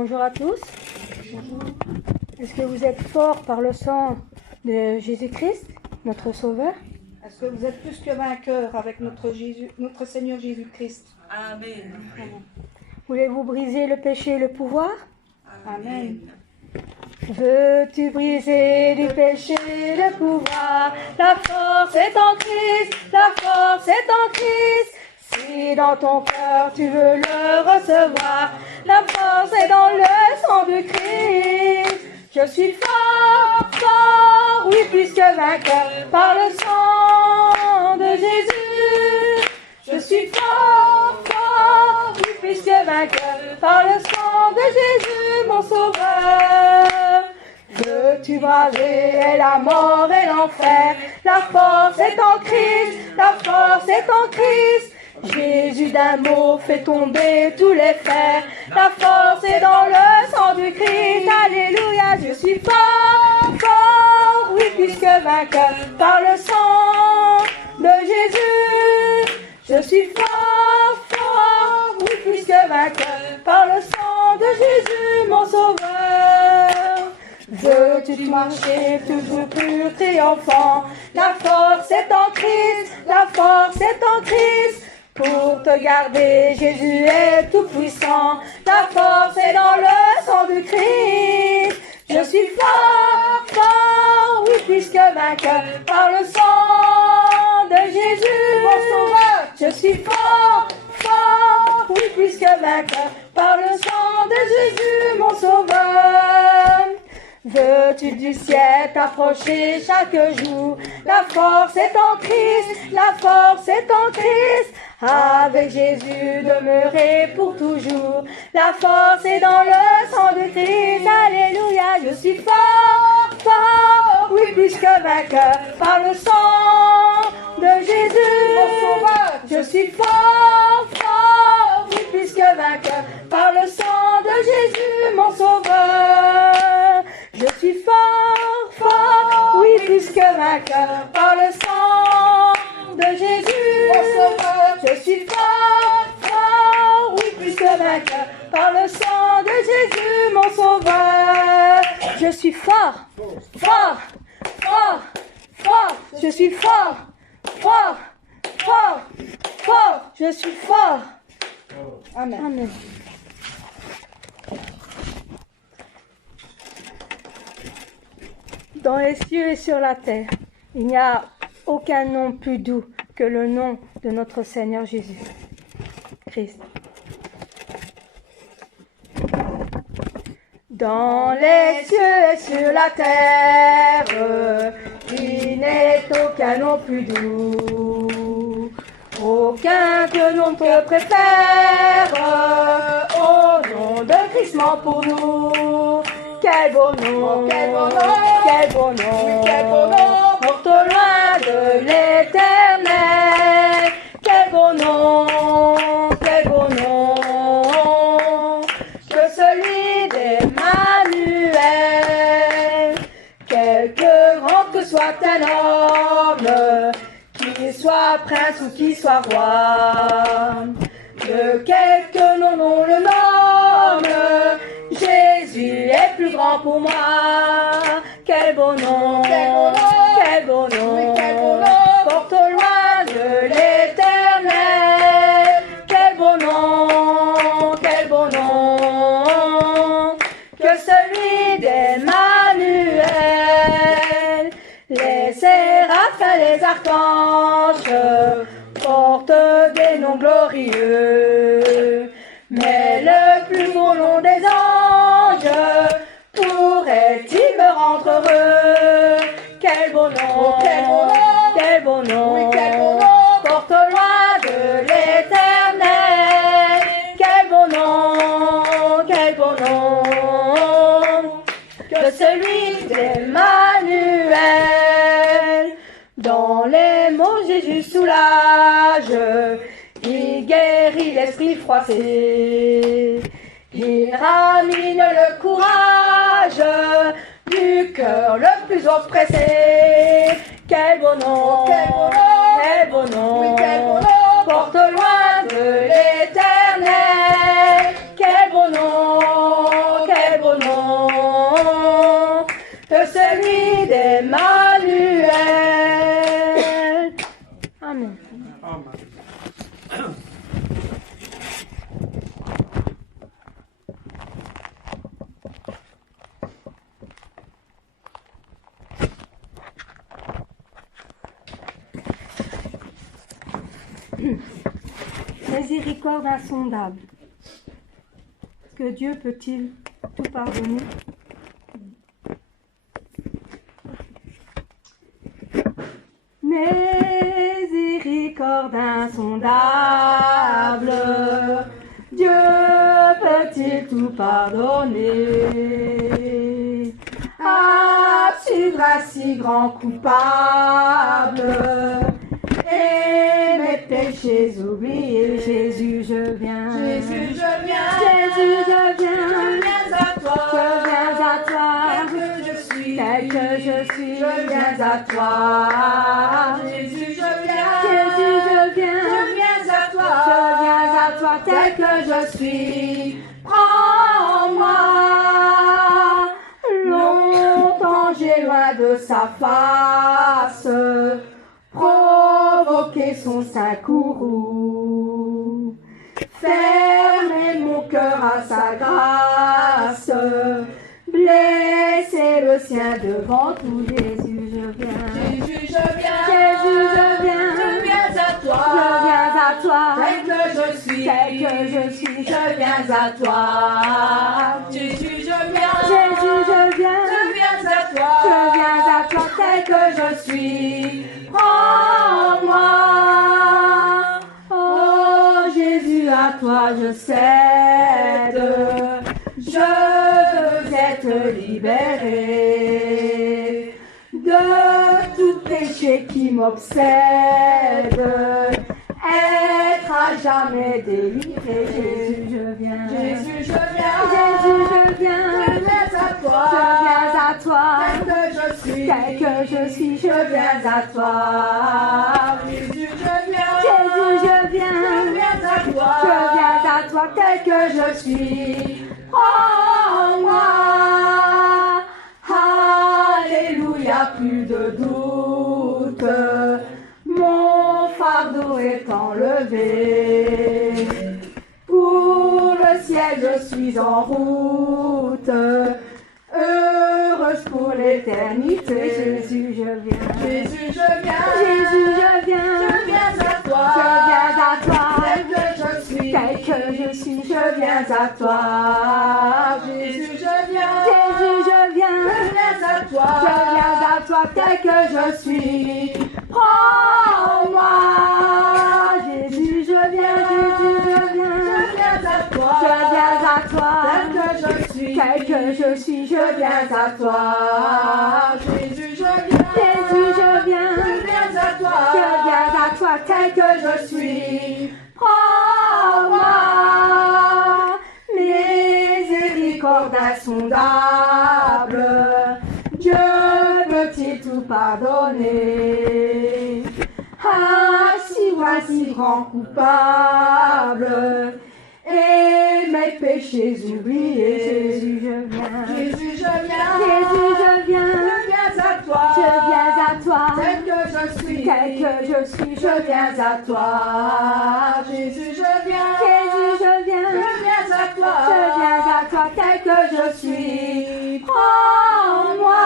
Bonjour à tous. Bonjour. Est-ce que vous êtes forts par le sang de Jésus-Christ, notre Sauveur? Est-ce que vous êtes plus que vainqueurs avec notre Seigneur Jésus-Christ? Amen. Amen. Voulez-vous briser le péché et le pouvoir? Amen. Veux-tu briser du péché le pouvoir? La force est en Christ, la force est en Christ. Si dans ton cœur tu veux le recevoir, la force est dans le sang du Christ. Je suis fort, fort, oui, plus que vainqueur par le sang de Jésus. Je suis fort, fort, oui, plus que vainqueur par le sang de Jésus, mon Sauveur. Veux-tu braver la mort et l'enfer? La force est en Christ, la force est en Christ. Jésus d'un mot fait tomber tous les fers. La force est dans le sang du Christ. Alléluia, je suis fort, fort, oui, puisque vainqueur par le sang de Jésus. Je suis fort, fort, oui, puisque vainqueur par le sang de Jésus, mon Sauveur. Veux-tu marcher toujours plus triomphant? La force est en Christ, la force est en Christ. Pour te garder, Jésus est tout puissant. La force est dans le sang du Christ. Je suis fort, fort, oui, puisque vainqueur par le sang de Jésus, mon Sauveur. Je suis fort, fort, oui, puisque vainqueur par le sang de Jésus, mon Sauveur. Veux-tu du ciel t'approcher chaque jour? La force est en Christ, la force est en Christ. Avec Jésus demeurer pour toujours. La force est dans le sang de Christ. Alléluia, je suis fort, fort, oui, plus que vainqueur par le sang de Jésus, mon Sauveur. Je suis fort, fort, oui, plus que vainqueur par le sang de Jésus, mon Sauveur. Je suis fort, fort, oui, plus que vainqueur par le sang de Jésus, mon Sauveur. Je suis fort, fort, oui, plus que vainqueur par le sang de Jésus, mon Sauveur. Je suis fort, fort, fort, fort. Je suis fort, fort, fort, fort. Je suis fort. Amen. Amen. Dans les cieux et sur la terre, il n'y a aucun nom plus doux que le nom de notre Seigneur Jésus Christ. Dans les cieux et sur la terre, il n'est aucun nom plus doux, aucun que l'on te préfère, au nom de Christ mort pour nous. Quel beau nom, quel beau nom, quel beau nom, quel beau nom, porte au loin de l'éternel. Quel beau nom, quel beau nom, que celui d'Emmanuel. Quelque grand que soit un homme, qu'il soit prince ou qu'il soit roi, de quelque nom on le nomme, Jésus est plus grand pour moi. Quel beau nom, quel beau nom, quel beau nom, oui, quel beau nom, porte au loin de l'éternel. Quel beau nom, quel beau nom, que celui d'Emmanuel. Les séraphins, les archanges portent des noms glorieux, mais le plus beau nom des anges pourrait-il me rendre heureux? Quel beau nom, quel beau nom, quel beau nom, oui, quel beau nom, porte loin de l'éternel. Quel beau nom, quel beau nom, que celui d'Emmanuel. Dans les mots Jésus soulage, il guérit l'esprit froissé, il ramène le courage du cœur le plus oppressé. Quel beau nom, quel beau nom, quel beau nom, oui, quel beau nom, porte loin de l'éternel. Quel beau nom, Emmanuel. Amen. Miséricorde insondable. Que Dieu peut-il tout pardonner? Miséricorde insondable, Dieu peut-il tout pardonner? As-tu grâce si grand coupable et mes péchés oubliés? Jésus, je viens. Jésus, je viens. Jésus, je viens. Je viens à toi. Je viens à toi. Tel que je suis. Tel que je suis. Je viens à toi. Jésus, je viens. Jésus, je viens. Je viens à toi. Je viens à toi tel que je suis. Prends-moi. Longtemps j'ai loin de sa face provoqué son saint courroux. Fermer mon cœur à sa grâce, blesser le sien devant tout. Jésus, je viens. Jésus, je viens. Jésus, je viens. Je viens à toi. Je viens à toi. Tel que je suis. Tel que je suis. Je viens à toi. Jésus, je viens. Jésus, je viens. Je viens à toi. Je viens à toi tel que je suis. Prends-moi. Oh Jésus, à toi je cède. Je veux être libéré de tout péché qui m'obsède. Être à jamais délivré. Jésus, je viens. Jésus, je viens. Jésus, je viens. Je viens à toi. Je viens à toi. Tel que je suis. Tel que je suis, je viens à toi. Jésus, je viens. Jésus, je viens. Je viens à toi. Je viens à toi tel que je suis. Prends-moi. Alléluia, plus de doute. Mon fardeau est enlevé. Pour le ciel, je suis en route. Heureuse pour l'éternité. Jésus, je viens. Jésus, je viens. Jésus, je viens. Je viens à toi. Je viens à toi. Tel que je suis. Tel que je suis, je viens à toi. Jésus, je viens. Jésus, je viens. Je viens à toi. Je viens à toi tel que je suis. Prends-moi. Jésus, je viens. Jésus, je viens. Je viens à toi. Je viens à toi. Tel que je suis. Tel que je suis, je viens à toi. Jésus, je viens. Jésus, je viens. Je viens à toi. Je viens à toi tel que je suis. Prends-moi. Miséricorde insondable, Dieu peut-il tout pardonner? Ah, si voici grand coupable, et mes péchés oubliés. Jésus, je viens. Jésus, je viens. Jésus, je viens. Je viens à toi. Je viens à toi. Tel que je suis. Tel que je suis, je viens à toi. Jésus, je viens. Jésus, je viens. Je viens à toi. Je viens à toi tel que je suis. Prends-moi.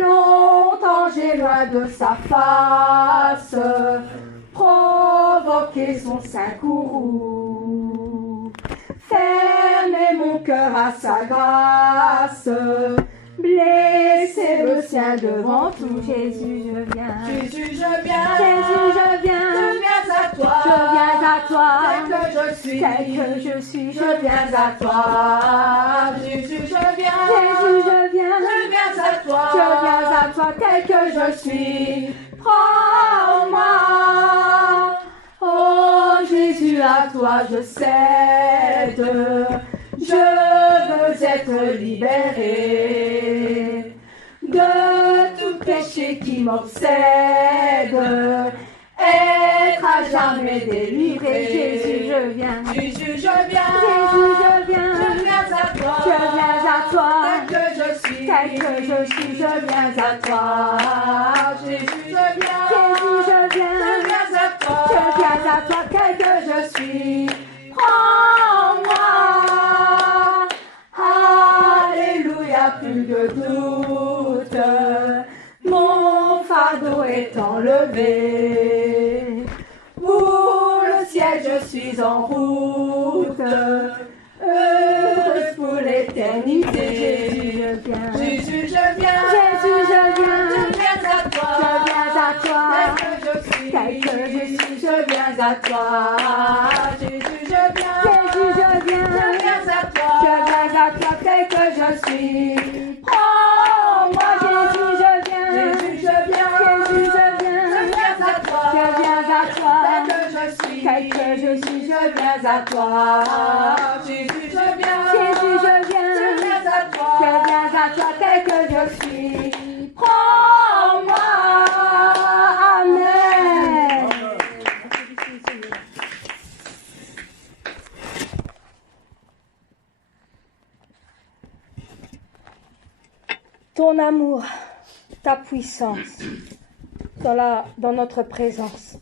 Longtemps j'ai loin de sa face provoqué son saint courroux. Fermer mon cœur à sa grâce, blesser le sien devant tout. Jésus, je viens. Jésus, je viens. Jésus, je viens. Je viens à toi. Je viens à toi. Tel que je suis. Tel que je suis, je viens à toi. Jésus, je viens. Jésus, je viens. Je viens à toi. Je viens à toi tel que je suis. Prends-moi. Oh Jésus, à toi je cède. Je veux être libéré de tout péché qui m'obsède. Être à jamais délivré. Jésus, je viens. Jésus, je viens. Jésus, je viens. Je viens à toi. Je viens à toi. Tel que je suis. Tel tel que je suis, je viens à toi. Jésus, je viens. Jésus, je viens. Je viens à toi. Je viens à toi tel que je suis. Prends-moi. Alléluia, plus de doute. Mon fardeau est enlevé. Pour le ciel, je suis en route. Heureuse pour l'éternité. Jésus, je viens. Jésus, je viens. Jésus, je viens. Je viens à toi. Je viens à toi. Tel que je suis. Tel que je suis, je viens à toi. Jésus, je viens. Jésus, je viens. Je viens à toi. Je viens à toi tel que je suis. Prends-moi, Jésus, je viens. Jésus, je viens. Jésus, je viens. Je viens à toi. Je viens à toi. Tel que je suis. Tel que je suis, je viens à toi. Jésus, je viens. Jésus, je viens. Je viens à toi. Je viens à toi tel que je suis. Prends-moi. Amen. Ton amour, ta puissance dans notre présence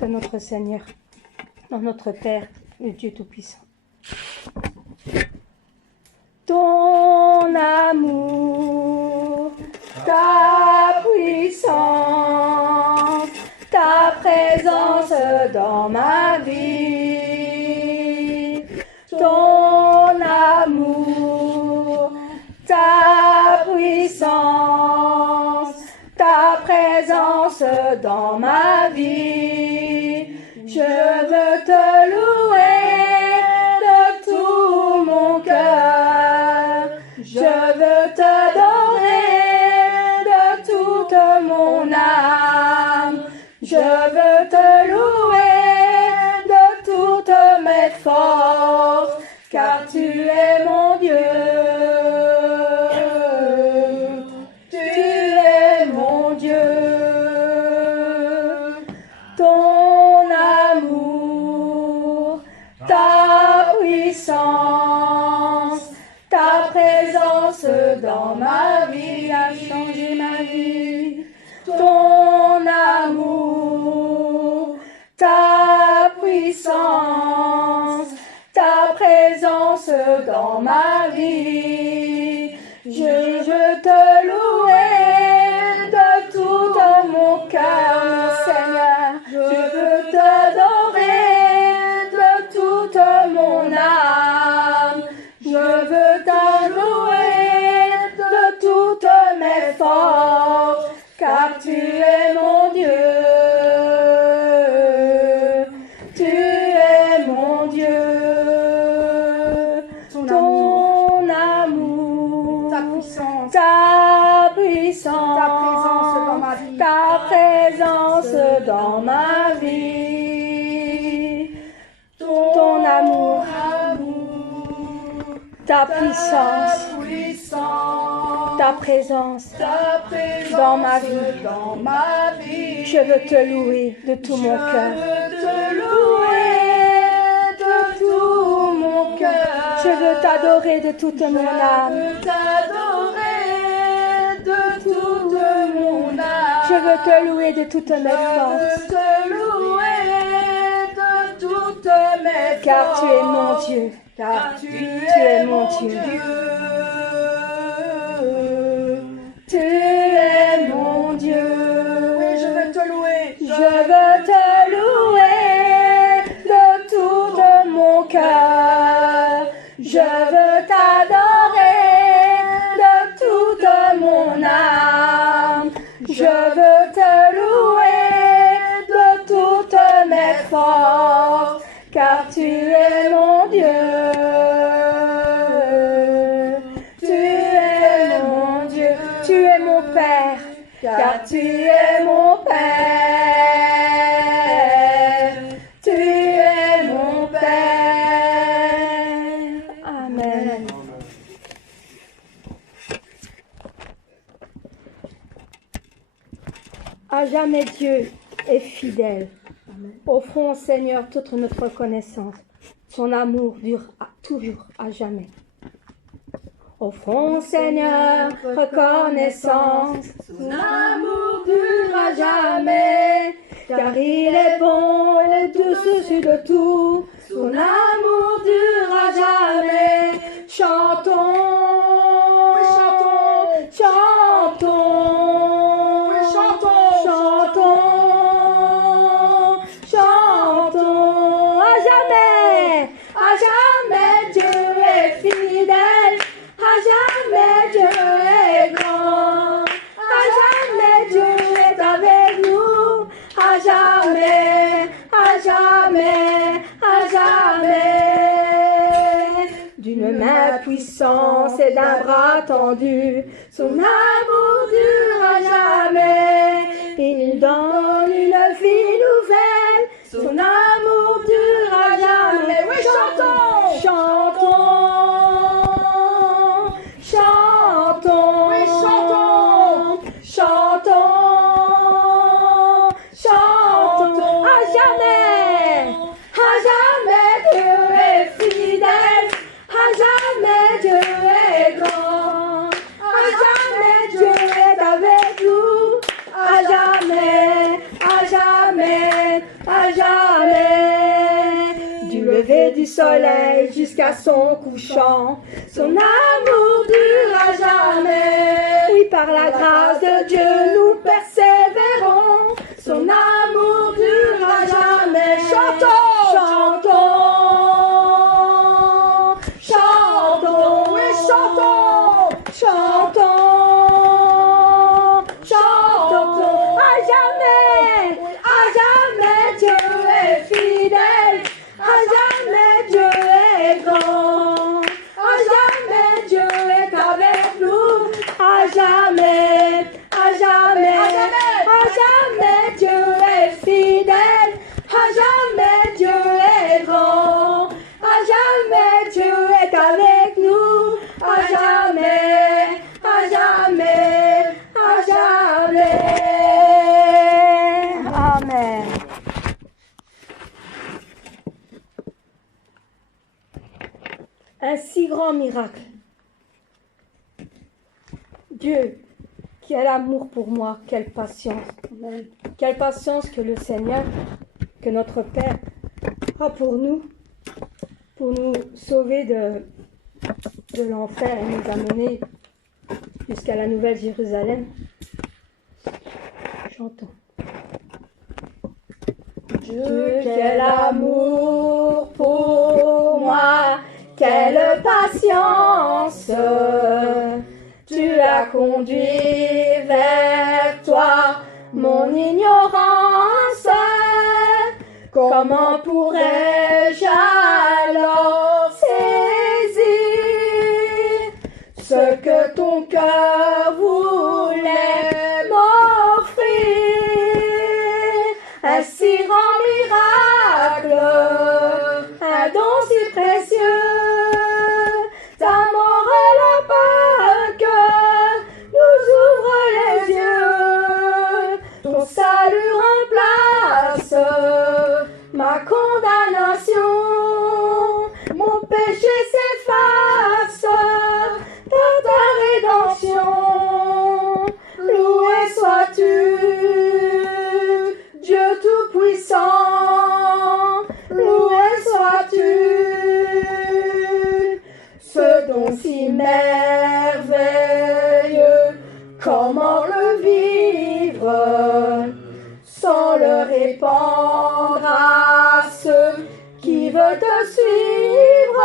de notre Seigneur, dans notre Père, le Dieu Tout-Puissant. Ton amour, ta puissance, ta présence dans ma vie. Ton amour, ta puissance, ta présence dans ma vie. Je veux te louer de tout mon cœur. Je veux t'adorer de toute mon âme. Je veux te louer de toutes mes forces, car tu es mon Dieu. Tu es mon Dieu. Ton amour, ta puissance, ta présence dans ma vie a changé ma vie. Ton amour, ta puissance, ta présence dans ma vie. Je veux te louer de tout mon cœur, mon Seigneur. Je veux t'adorer de toute mon âme. Je veux t'adorer de toutes mes forces, car tu es mon Dieu. Tu es mon Dieu. Ton amour, Ta puissance. ta puissance, Ta présence dans ma vie. ta présence dans ma vie. Ton amour, ta puissance, ta présence dans ma vie. Dans ma vie. Je veux te louer de tout mon cœur. Je veux te louer de tout mon cœur. Je veux t'adorer de toute mon âme. Je veux t'adorer de toute mon âme. Je veux te louer de toutes mes Je veux forces, te louer de toutes mes forces. car tu es mon Dieu. Car tu es mon Dieu. Tu es mon Dieu. Oui, je veux te louer. Je veux te louer de tout mon cœur. Je veux t'adorer de toute mon âme. Je veux te louer de toutes mes forces, car tu es mon Dieu. Tu es mon Dieu. Tu es mon Père, car tu es mon Père. Tu es mon Père. Amen. À jamais Dieu est fidèle. Offrons au Seigneur toute notre reconnaissance. Son amour dure toujours à jamais. Offrons, Seigneur, reconnaissance. Son amour durera jamais, car il est bon, il est au-dessus de tout. Son amour durera jamais. Chantons, chantons, chantons, chantons, chantons. À jamais Dieu est fidèle. À jamais Dieu est grand. À jamais Dieu est avec nous. À jamais, à jamais, à jamais. D'une main puissante et d'un bras tendu, son amour durera jamais. Il donne une vie nouvelle, son amour durera jamais. Oui, chantons, chantons, chantons, oui, chantons, chantons, chantons. À jamais Dieu est fidèle. À jamais Dieu est grand. À jamais Dieu est avec nous. À jamais, à jamais, à jamais. Du lever du soleil jusqu'à son couchant, son amour durera jamais. Oui, par la grâce de Dieu, nous persévérons. Son amour durera jamais. Chantons, chantons. Chantons, oui, chantons, chantons, chantons. À jamais Dieu est fidèle. À jamais Dieu est grand. À jamais Dieu est avec nous. À jamais, à jamais, à jamais Dieu est fidèle. À jamais Dieu est grand. À jamais Dieu est avec nous. À jamais, à jamais, à jamais. Amen. Un si grand miracle. Dieu, qui a l'amour pour moi, quelle patience. Quelle patience que le Seigneur, que notre Père a pour nous sauver de l'enfer et nous amener jusqu'à la Nouvelle Jérusalem. Chantons. Dieu, quel amour pour moi, quelle patience, tu as conduit vers toi mon ignorance. Comment pourrais-je alors saisir ce que ton cœur voulait m'offrir? Un si grand miracle, un don si précieux, d'amour à la Pâque nous ouvre les yeux. Ton salut remplace ma condamnation, mon péché s'efface par ta rédemption. Loué sois-tu, Dieu Tout-Puissant, loué sois-tu. Ce don si merveilleux, comment le vivre sans le répandre à ceux qui veulent te suivre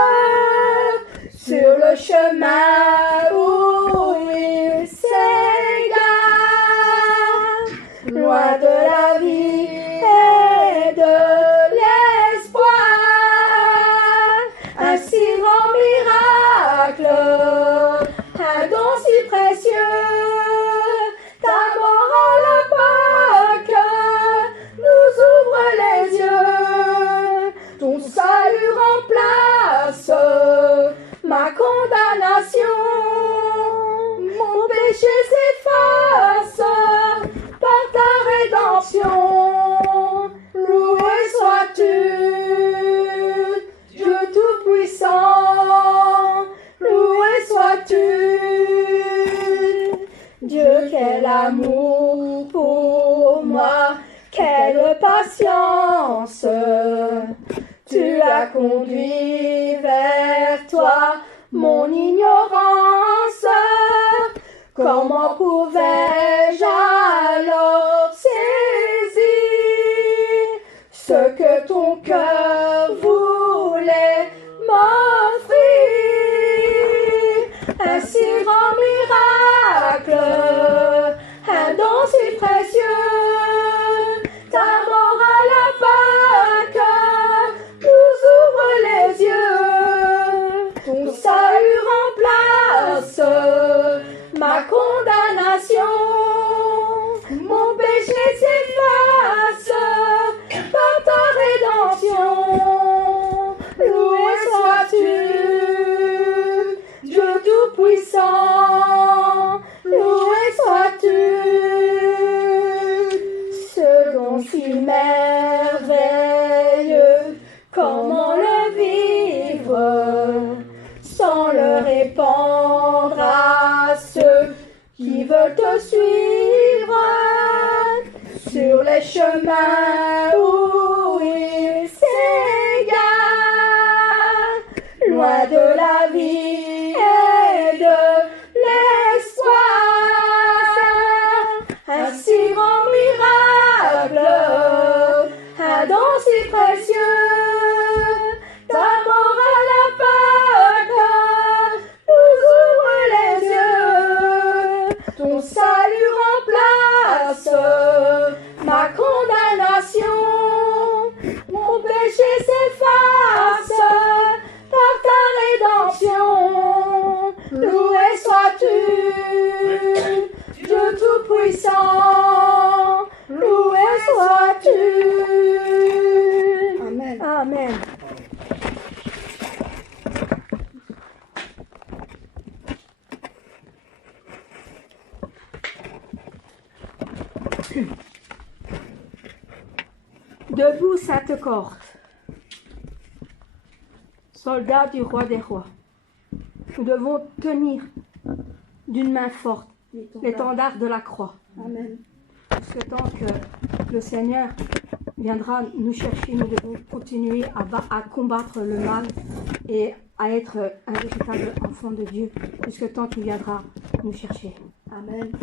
sur le chemin où ils s'égarent, loin de la vie et de l'espoir. Un si grand miracle, un don si précieux, ta mort à la Pâque nous ouvre les yeux. Ton salut remplace ma condamnation, mon péché s'efface par ta rédemption. Loué sois-tu, Dieu Tout-Puissant, loué sois-tu. quel amour pour moi, quelle patience. Tu as conduit vers toi mon ignorance. Comment pouvais-je alors saisir ce que ton cœur voulait m'offrir? Un si grand miracle, un don si précieux, ta mort à la Pâque nous ouvre les yeux. Ton salut remplace ma condamnation, mon péché s'efface par ta rédemption. Loué sois-tu, Dieu Tout-Puissant, loué sois-tu. Ce don si merveilleux, comment le vivre sans le répandre à ceux qui veulent te suivre sur les chemins où ils s'égarent, loin de la vie et de l'espoir. Un si grand miracle, un don si précieux, ta mort à la Pâque nous ouvre les yeux. Ton salut remplace ma condamnation, mon péché s'efface par ta rédemption. Loué sois-tu, Dieu Tout-Puissant, loué sois-tu. Amen. Amen. Debout, sainte cohorte, soldats du roi des rois, nous devons tenir d'une main forte l'étendard de la croix. Amen. Parce que tant que le Seigneur viendra nous chercher, nous devons continuer à combattre le mal et à être un véritable enfant de Dieu, jusqu'à tant qu'il viendra nous chercher. Amen.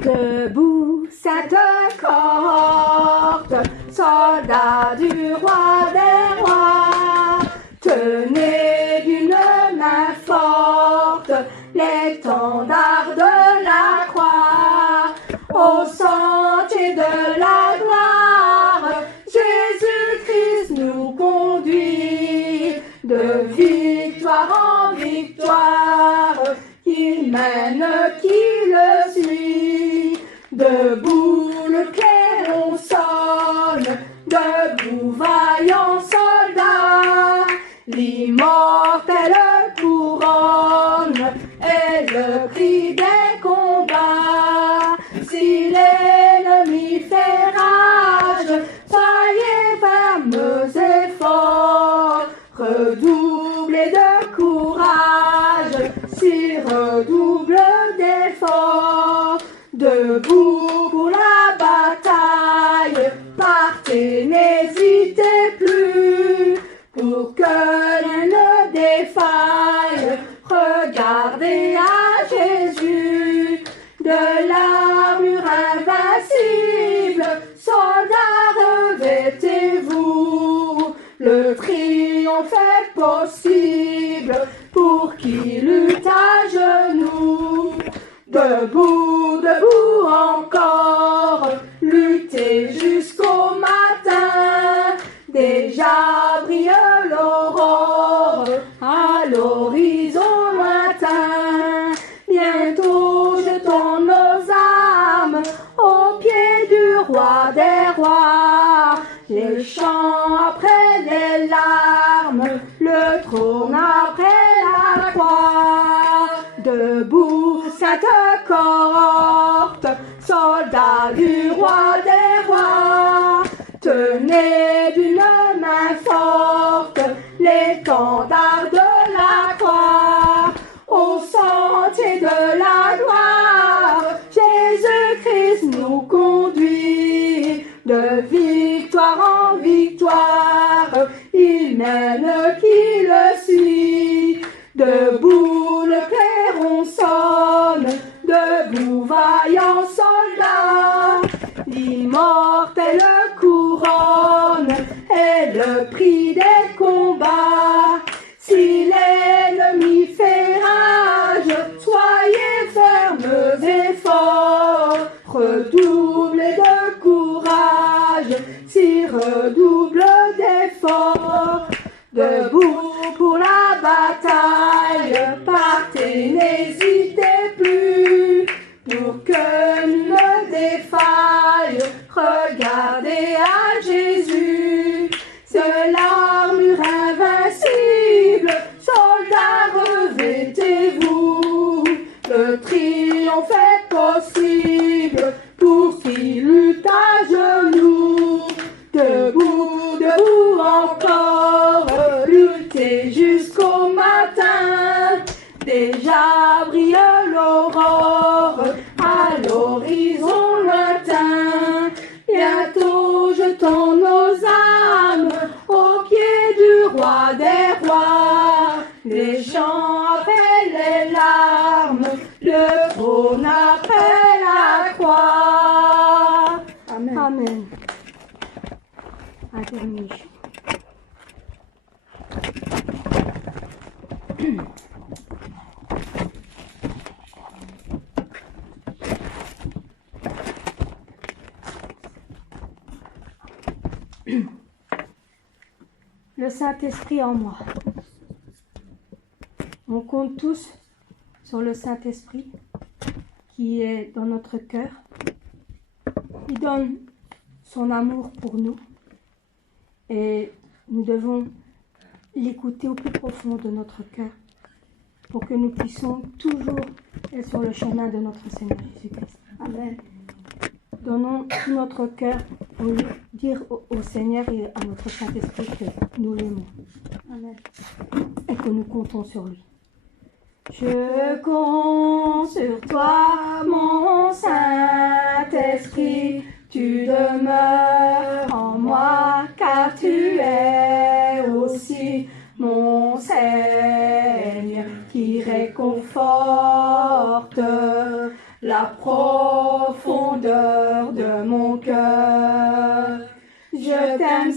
Debout, sainte cohorte, soldats du roi des rois, tenez d'une main forte l'étendard de la croix, au sentier de la gloire, Jésus-Christ nous conduit de victoire en victoire, qu'il mène, qui le suit. Debout, le clairon sonne, debout, vaillant soldat, l'immortelle couronne et le cri des combats. Si l'ennemi fait rage, soyez fermes et forts, redoublez de courage, si redouble d'efforts. Debout pour la bataille, partez, n'hésitez plus, pour que rien ne défaille. Regardez à Jésus, de l'armure invincible, soldats, revêtez-vous, le triomphe est possible pour qui lutte à genoux. Debout, debout encore, luttez jusqu'au matin, déjà brille l'aurore à l'horizon lointain. Bientôt jetons nos âmes aux pieds du roi des rois, les chants après les larmes, le trône après la croix. Debout, sainte cohorte, soldats du roi des rois, tenez d'une main forte l'étendard de la croix, au sentier de la gloire, reine qui le suit. Debout le clairon sonne, debout vaillant soldat. L'immortelle couronne est le prix des combats. Si l'ennemi fait rage, soyez fermes et forts. Redoublez de courage, si redouble d'efforts. Debout pour la bataille, partez, n'hésitez plus. Pour que nous ne défaille, regardez à Jésus. C'est l'armure invincible, soldats revêtez-vous. Le triomphe est possible pour qui lutte à genoux. Debout, debout encore, luttez jusqu'au matin. Déjà brille l'aurore à l'horizon lointain. Bientôt jetons nos âmes aux pieds du roi des rois. Les chants après les larmes, le trône après la croix. Amen. Amen. Intermission. Le Saint-Esprit en moi. On compte tous sur le Saint-Esprit qui est dans notre cœur. Il donne son amour pour nous et nous devons l'écouter au plus profond de notre cœur pour que nous puissions toujours être sur le chemin de notre Seigneur Jésus-Christ. Amen. Donnons tout notre cœur pour lui dire au Seigneur et à notre Saint-Esprit que nous l'aimons. Amen. Et que nous comptons sur lui. Je compte sur toi, mon Saint-Esprit, tu demeures en moi, car tu es aussi mon Seigneur, qui réconforte la profondeur de mon cœur. Je t'aime,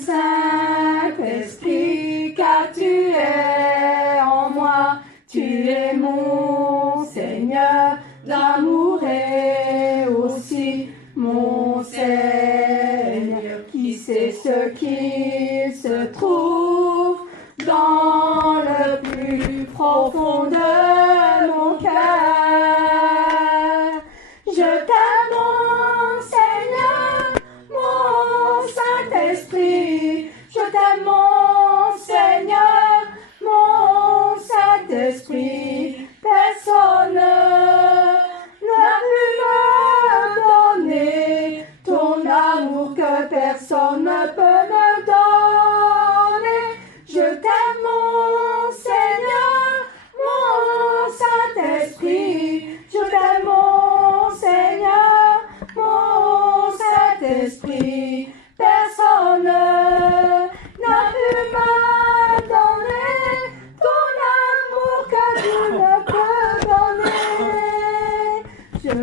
Saint-Esprit, car tu es en moi. Tu es mon Seigneur, d'amour et aussi mon Seigneur, qui sait ce qu'il se trouve dans le plus profond de mon cœur. Je t'aime, mon Seigneur, mon Saint-Esprit. Je t'aime, mon Seigneur, mon Saint-Esprit. Personne n'a pu me donner ton amour que personne ne peut me donner. Je t'aime, mon Seigneur, mon Saint-Esprit. Je t'aime, mon Seigneur, mon Saint-Esprit. Personne n'a pu me donner ton amour que tu ne peux donner. Je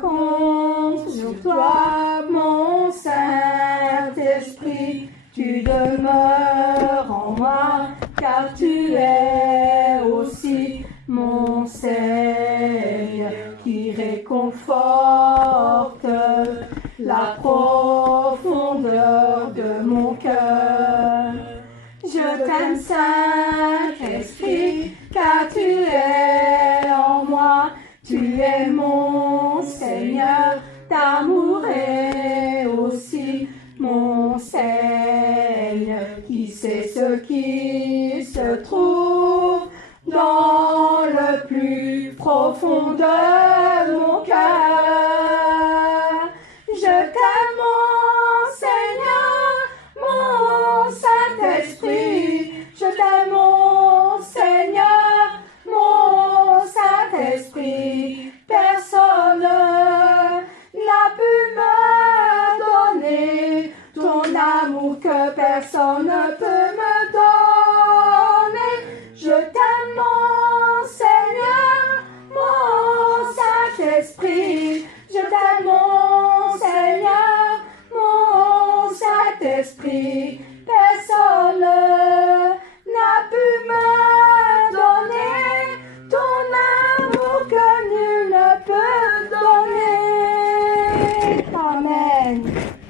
compte sur toi, mon Saint-Esprit. Tu demeures en moi, car tu es aussi mon Seigneur, qui réconforte la profondeur de mon cœur. Je t'aime, Saint-Esprit, car tu es en moi. Tu es mon Seigneur, d'amour et aussi mon Seigneur, qui sait ce qui se trouve dans le plus profond de mon cœur. Je t'aime, mon Seigneur, mon Saint-Esprit. Je t'aime, mon Seigneur, mon Saint-Esprit. Personne n'a pu me donner ton amour que personne ne peut